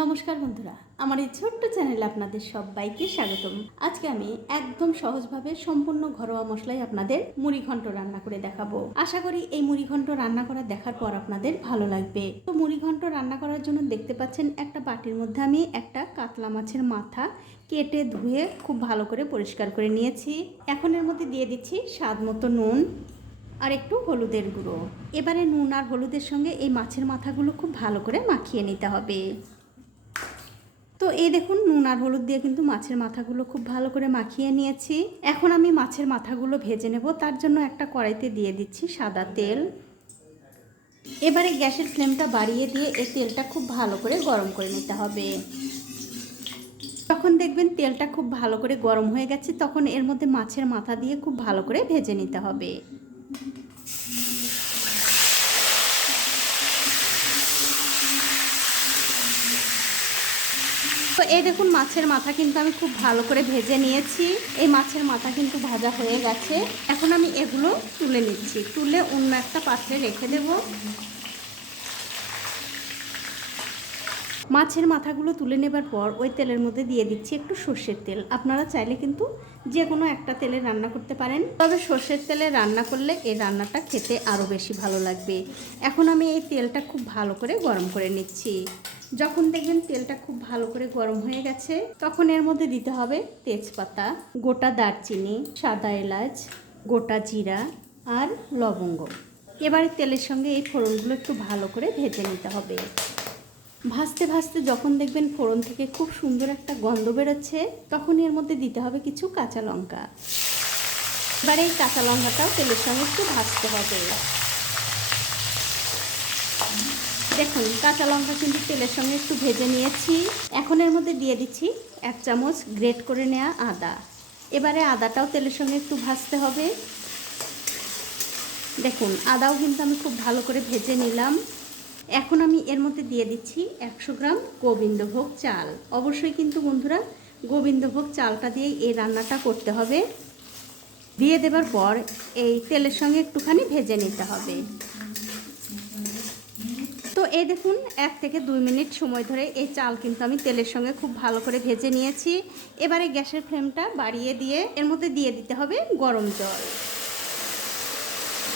নমস্কার বন্ধুরা, আমার এই ছোট্ট চ্যানেলে আপনাদের সবাইকে স্বাগতম। আজকে আমি একদম সহজভাবে সম্পূর্ণ ঘরোয়া মশলায় আপনাদের মুড়ি ঘন্ট রান্না করে দেখাবো। আশা করি এই মুড়ি ঘন্ট রান্না করা দেখার পর আপনাদের ভালো লাগবে। তো মুড়ি ঘন্ট রান্না করার জন্য দেখতে পাচ্ছেন একটা বাটির মধ্যে আমি একটা কাতলা মাছের মাথা কেটে ধুয়ে খুব ভালো করে পরিষ্কার করে নিয়েছি। এখন এর মধ্যে দিয়ে দিচ্ছি স্বাদ মতো নুন আর একটু হলুদের গুঁড়ো। এবারে নুন আর হলুদের সঙ্গে এই মাছের মাথাগুলো খুব ভালো করে মাখিয়ে নিতে হবে। তো এই দেখুন, নুন আর হলুদ দিয়ে কিন্তু মাছের মাথাগুলো খুব ভালো করে মাখিয়ে নিয়েছি। এখন আমি মাছের মাথাগুলো ভেজে নেব, তার জন্য একটা কড়াইতে দিয়ে দিচ্ছি সাদা তেল। এবারে গ্যাসের ফ্লেমটা বাড়িয়ে দিয়ে এই তেলটা খুব ভালো করে গরম করে নিতে হবে। তখন দেখবেন তেলটা খুব ভালো করে গরম হয়ে গেছে, তখন এর মধ্যে মাছের মাথা দিয়ে খুব ভালো করে ভেজে নিতে হবে। তো এই দেখুন মাছের মাথা কিন্তু আমি খুব ভালো করে ভেজে নিয়েছি। এই মাছের মাথা কিন্তু ভাজা হয়ে গেছে। এখন আমি এগুলো তুলে নিচ্ছি। তুলে অন্য একটা পাত্রে রেখে দেব। মাছের মাথাগুলো তুলে নেবার পর ওই তেলের মধ্যে দিয়ে দিচ্ছি একটু সর্ষের তেল। আপনারা চাইলে কিন্তু যে কোনো একটা তেলে রান্না করতে পারেন। তবে সর্ষের তেলে রান্না করলে এই রান্নাটা খেতে আরও বেশি ভালো লাগবে। এখন আমি এই তেলটা খুব ভালো করে গরম করে নিচ্ছি। যখন দেখবেন তেলটা খুব ভালো করে গরম হয়ে গেছে, তখন এর মধ্যে দিতে হবে তেজপাতা, গোটা দারচিনি, সাদা এলাচ, গোটা জিরা আর লবঙ্গ। এবারে তেলের সঙ্গে এই ফোড়নগুলো একটু ভালো করে ভেজে নিতে হবে। ভাজতে ভাজতে যখন দেখবেন ফোড়ন থেকে খুব সুন্দর একটা গন্ধ বেরোচ্ছে, তখন এর মধ্যে দিতে হবে কিছু কাঁচা লঙ্কা। এবারে এই কাঁচা লঙ্কাটাও তেলের সঙ্গে একটু ভাজতে হবে। দেখুন, কাঁচা লঙ্কা কিন্তু তেলের সঙ্গে একটু ভেজে নিয়েছি। এখন এর মধ্যে দিয়ে দিচ্ছি এক চামচ গ্রেট করে নেওয়া আদা। এবারে আদাটাও তেলের সঙ্গে একটু ভাজতে হবে। দেখুন, আদাও কিন্তু আমি খুব ভালো করে ভেজে নিলাম। এখন আমি এর মধ্যে দিয়ে দিচ্ছি একশো গ্রাম গোবিন্দভোগ চাল। অবশ্যই কিন্তু বন্ধুরা গোবিন্দভোগ চালটা দিয়ে এই রান্নাটা করতে হবে। দিয়ে দেবার পর এই তেলের সঙ্গে একটুখানি ভেজে নিতে হবে। তো এই দেখুন, এক থেকে দুই মিনিট সময় ধরে এই চাল কিন্তু আমি তেলের সঙ্গে খুব ভালো করে ভেজে নিয়েছি। এবারে গ্যাসের ফ্লেমটা বাড়িয়ে দিয়ে এর মধ্যে দিয়ে দিতে হবে গরম জল।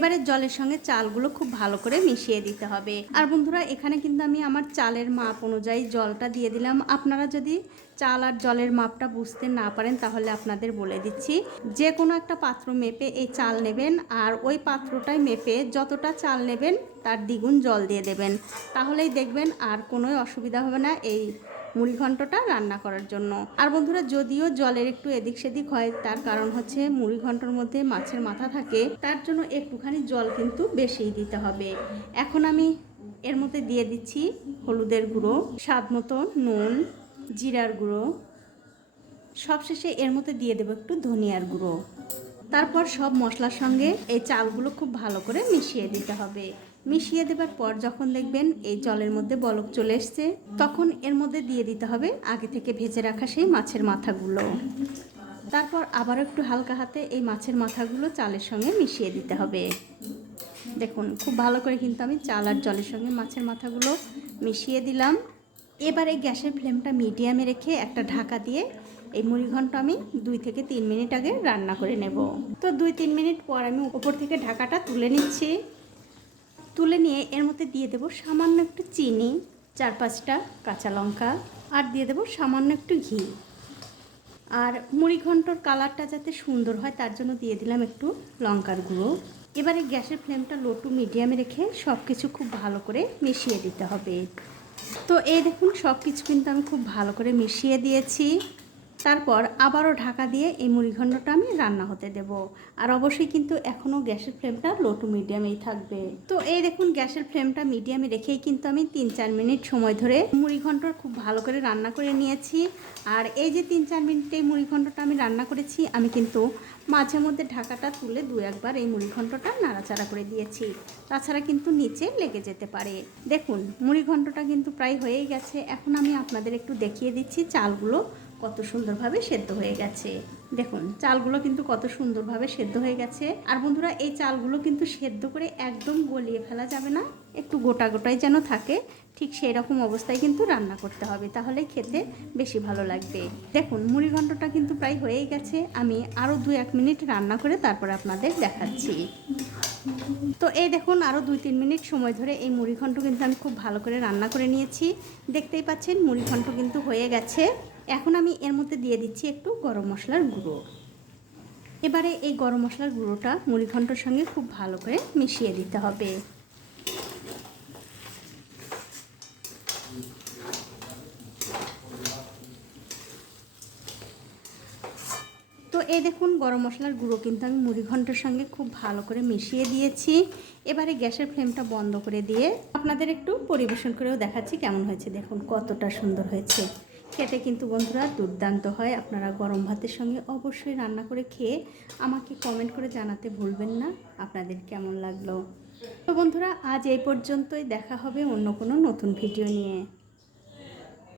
এবারে জলের সঙ্গে চালগুলো খুব ভালো করে মিশিয়ে দিতে হবে। আর বন্ধুরা, এখানে কিন্তু আমি আমার চালের মাপ অনুযায়ী জলটা দিয়ে দিলাম। আপনারা যদি চাল আর জলের মাপটা বুঝতে না পারেন, তাহলে আপনাদের বলে দিচ্ছি। যে কোনো একটা পাত্র মেপে এই চাল নেবেন, আর ওই পাত্রটায় মেপে যতটা চাল নেবেন, তার দ্বিগুণ জল দিয়ে দেবেন। তাহলেই দেখবেন আর কোনোই অসুবিধা হবে না। এই মুড়ি ঘন্টটা রান্না করার জন্য। আর বন্ধুরা, যদিও জলের একটু এদিক সেদিক হয়, তার কারণ হচ্ছে মুড়ি ঘন্টর মধ্যে মাছের মাথা থাকে, তার জন্য একটুখানি জল কিন্তু বেশিই দিতে হবে। এখন আমি এর মধ্যে দিয়ে দিচ্ছি হলুদের গুঁড়ো, স্বাদ মতো নুন, জিরার গুঁড়ো। সবশেষে এর মধ্যে দিয়ে দেবো একটু ধনিয়ার গুঁড়ো। তারপর সব মশলার সঙ্গে এই চালগুলো খুব ভালো করে মিশিয়ে দিতে হবে। মিশিয়ে দেবার পর যখন দেখবেন এই জলের মধ্যে বলক চলে এসছে, তখন এর মধ্যে দিয়ে দিতে হবে আগে থেকে ভেজে রাখা সেই মাছের মাথাগুলো। তারপর আবার একটু হালকা হাতে এই মাছের মাথাগুলো চালের সঙ্গে মিশিয়ে দিতে হবে। দেখুন, খুব ভালো করে কিন্তু আমি চাল আর জলের সঙ্গে মাছের মাথাগুলো মিশিয়ে দিলাম। এবারে গ্যাসের ফ্লেমটা মিডিয়ামে রেখে একটা ঢাকা দিয়ে এই মুড়ি ঘন্ট আমি দুই থেকে তিন মিনিট আগে রান্না করে নেব। তো দুই তিন মিনিট পর আমি উপর থেকে ঢাকাটা তুলে নিচ্ছি। তুলে নিয়ে এর মধ্যে দিয়ে দেবো সামান্য একটু চিনি, চার পাঁচটা কাঁচা লঙ্কা, আর দিয়ে দেবো সামান্য একটু ঘি। আর মুড়ি ঘন্টর কালারটা যাতে সুন্দর হয়, তার জন্য দিয়ে দিলাম একটু লঙ্কার গুঁড়ো। এবারে গ্যাসের ফ্লেমটা লো টু মিডিয়ামে রেখে সব কিছু খুব ভালো করে মিশিয়ে দিতে হবে। তো এই দেখুন সব কিছু কিন্তু আমি খুব ভালো করে মিশিয়ে দিয়েছি। তারপর আবারও ঢাকা দিয়ে এই মুড়িঘণ্ডটা আমি রান্না হতে দেব। আর অবশ্যই কিন্তু এখনও গ্যাসের ফ্লেমটা লো টু মিডিয়ামেই থাকবে। তো এই দেখুন, গ্যাসের ফ্লেমটা মিডিয়ামে রেখেই কিন্তু আমি তিন চার মিনিট সময় ধরে মুড়িঘণ্টর খুব ভালো করে রান্না করে নিয়েছি। আর এই যে তিন চার মিনিটে এই মুড়িঘণ্টটা আমি রান্না করেছি, আমি কিন্তু মাঝে মধ্যে ঢাকাটা তুলে দু একবার এই মুড়িঘণ্টটা নাড়াচাড়া করে দিয়েছি। তাছাড়া কিন্তু নিচে লেগে যেতে পারে। দেখুন, মুড়িঘণ্টটা কিন্তু প্রায় হয়েই গেছে। এখন আমি আপনাদের একটু দেখিয়ে দিচ্ছি চালগুলো কত সুন্দরভাবে সেদ্ধ হয়ে গেছে। দেখুন, চালগুলো কিন্তু কত সুন্দরভাবে সেদ্ধ হয়ে গেছে। আর বন্ধুরা, এই চালগুলো কিন্তু সেদ্ধ করে একদম গলিয়ে ফেলা যাবে না। একটু গোটা গোটাই যেন থাকে, ঠিক সেই রকম অবস্থায় কিন্তু রান্না করতে হবে। তাহলে খেতে বেশি ভালো লাগবে। দেখুন, মুড়ি ঘন্টটা কিন্তু প্রায় হয়েই গেছে। আমি আরও দু এক মিনিট রান্না করে তারপর আপনাদের দেখাচ্ছি। তো এই দেখুন আরও দুই তিন মিনিট সময় ধরে এই মুড়িঘণ্ট কিন্তু আমি খুব ভালো করে রান্না করে নিয়েছি। দেখতেই পাচ্ছেন মুড়িঘণ্ট কিন্তু হয়ে গেছে। এখন আমি এর মধ্যে দিয়ে দিচ্ছি একটু গরম মশলার গুঁড়ো। এবারে এই গরম মশলার গুঁড়োটা মুড়িঘণ্টর সঙ্গে খুব ভালো করে মিশিয়ে দিতে হবে। এই দেখুন, গরম মশলার গুঁড়ো কিন্তু আমি মুড়ি ঘণ্টার সঙ্গে খুব ভালো করে মিশিয়ে দিয়েছি। এবারে গ্যাসের ফ্লেমটা বন্ধ করে দিয়ে আপনাদের একটু পরিবেশন করেও দেখাচ্ছি কেমন হয়েছে। দেখুন, কতটা সুন্দর হয়েছে। খেতে কিন্তু বন্ধুরা দুর্দান্ত হয়। আপনারা গরম ভাতের সঙ্গে অবশ্যই রান্না করে খেয়ে আমাকে কমেন্ট করে জানাতে ভুলবেন না। আপনাদের কেমন লাগল? তো বন্ধুরা, আজ এই পর্যন্তই। দেখা হবে অন্য কোনো নতুন ভিডিও নিয়ে।